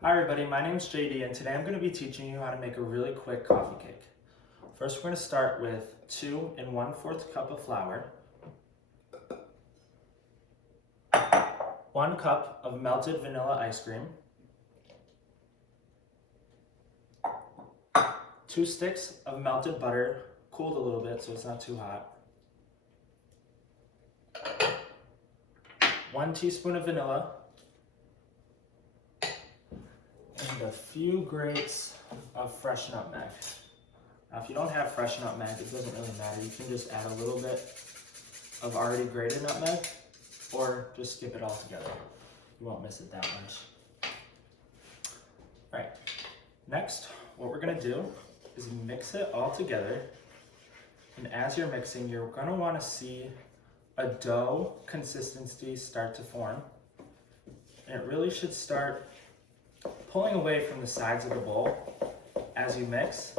Hi everybody, my name is JD and today I'm going to be teaching you how to make a really quick coffee cake. First we're going to start with 2 1/4 cup of flour, 1 cup of melted vanilla ice cream, 2 sticks of melted butter, cooled a little bit so it's not too hot, 1 teaspoon of vanilla, and a few grates of fresh nutmeg. Now if you don't have fresh nutmeg, it doesn't really matter. You can just add a little bit of already grated nutmeg or just skip it all together. You won't miss it that much. All right, next what we're gonna do is mix it all together. And as you're mixing, you're gonna wanna see a dough consistency start to form. And it really should start pulling away from the sides of the bowl as you mix.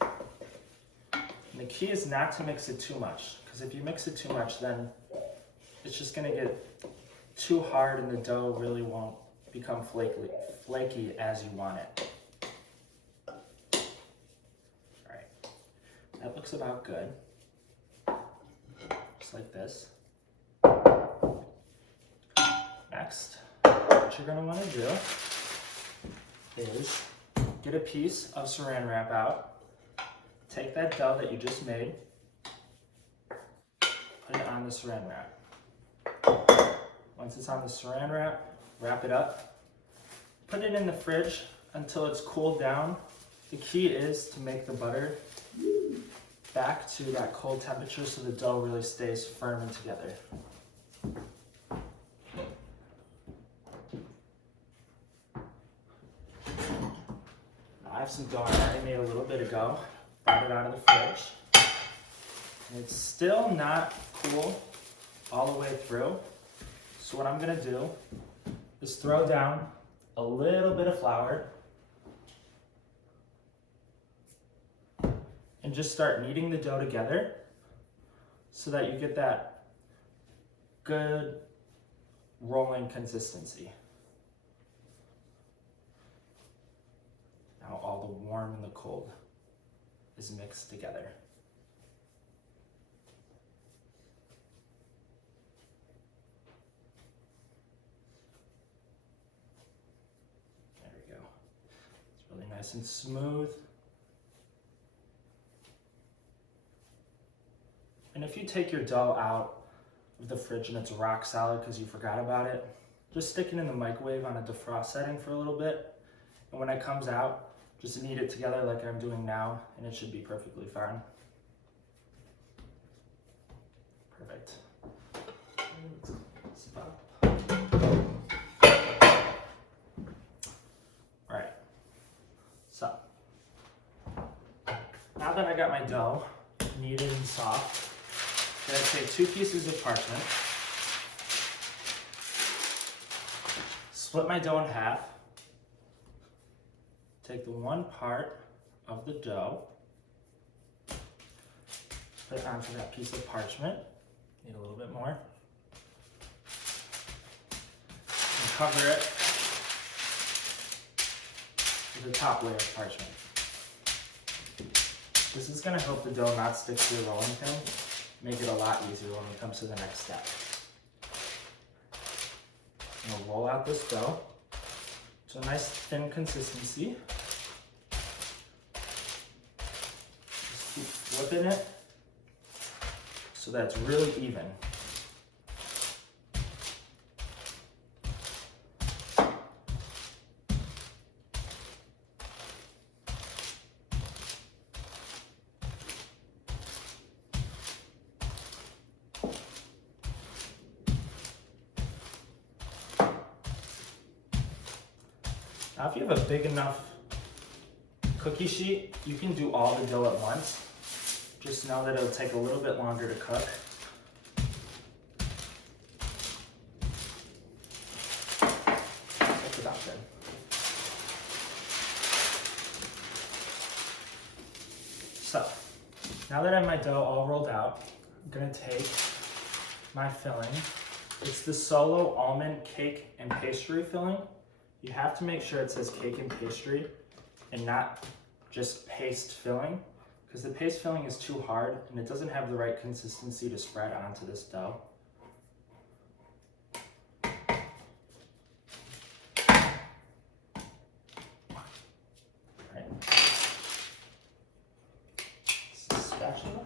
And the key is not to mix it too much, because if you mix it too much, then it's just gonna get too hard and the dough really won't become flaky as you want it. All right, that looks about good. Just like this. Next, what you're gonna wanna do is get a piece of saran wrap out, take that dough that you just made, put it on the saran wrap. Once it's on the saran wrap, wrap it up, put it in the fridge until it's cooled down. The key is to make the butter back to that cold temperature so the dough really stays firm and together. I have some dough I already made a little bit ago, brought it out of the fridge. And it's still not cool all the way through. So what I'm gonna do is throw down a little bit of flour and just start kneading the dough together so that you get that good rolling consistency. Now all the warm and the cold is mixed together. There we go. It's really nice and smooth. And if you take your dough out of the fridge and it's rock solid because you forgot about it, just stick it in the microwave on a defrost setting for a little bit. And when it comes out, just knead it together like I'm doing now, and it should be perfectly fine. Perfect. All right. So, now that I got my dough kneaded and soft, I'm going to take 2 pieces of parchment, split my dough in half, take the one part of the dough, put it onto that piece of parchment, need a little bit more, and cover it with a top layer of parchment. This is going to help the dough not stick to the rolling pin, make it a lot easier when it comes to the next step. I'm going to roll out this dough to a nice thin consistency. Just keep flipping it so that it's really even. Now, if you have a big enough cookie sheet, you can do all the dough at once. Just know that it'll take a little bit longer to cook. That's about good. So, now that I have my dough all rolled out, I'm gonna take my filling. It's the Solo almond cake and pastry filling. You have to make sure it says cake and pastry and not just paste filling, because the paste filling is too hard and it doesn't have the right consistency to spread onto this dough. Right. This is spatula.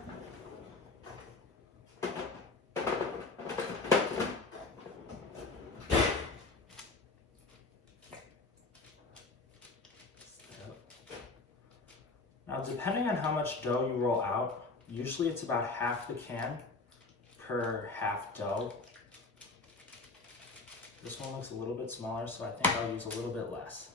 Now, depending on how much dough you roll out, usually it's about half the can per half dough. This one looks a little bit smaller, so I think I'll use a little bit less.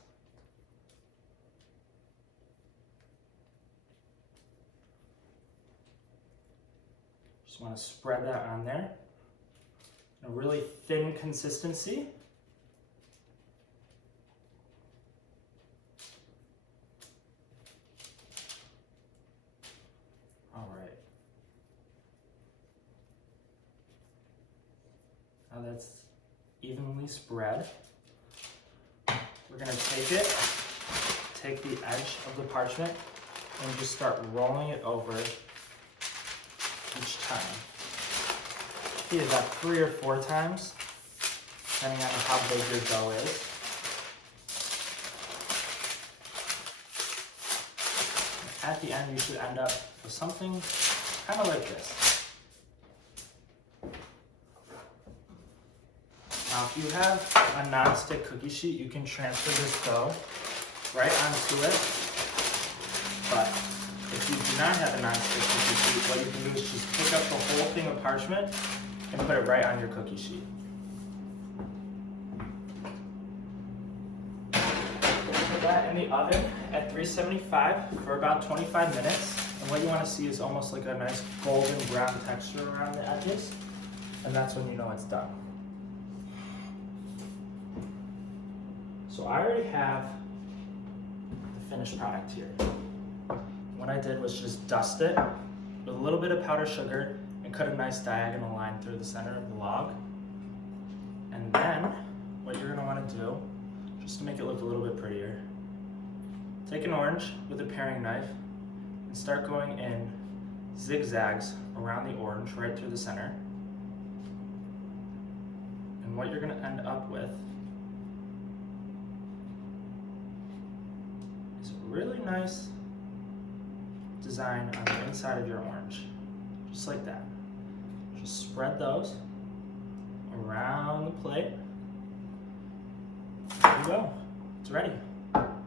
Just want to spread that on there. A really thin consistency. Now that's evenly spread. We're gonna take the edge of the parchment and just start rolling it over each time. Either about 3 or 4 times, depending on how big your dough is. At the end, you should end up with something kind of like this. Now, if you have a non-stick cookie sheet, you can transfer this dough right onto it. But if you do not have a non-stick cookie sheet, what you can do is just pick up the whole thing of parchment and put it right on your cookie sheet. Put that in the oven at 375 for about 25 minutes. And what you want to see is almost like a nice golden brown texture around the edges. And that's when you know it's done. So I already have the finished product here. What I did was just dust it with a little bit of powdered sugar and cut a nice diagonal line through the center of the log. And then what you're gonna wanna do, just to make it look a little bit prettier, take an orange with a paring knife and start going in zigzags around the orange right through the center. And what you're gonna end up with is a really nice design on the inside of your orange, just like that. Just spread those around the plate. There you go, it's ready.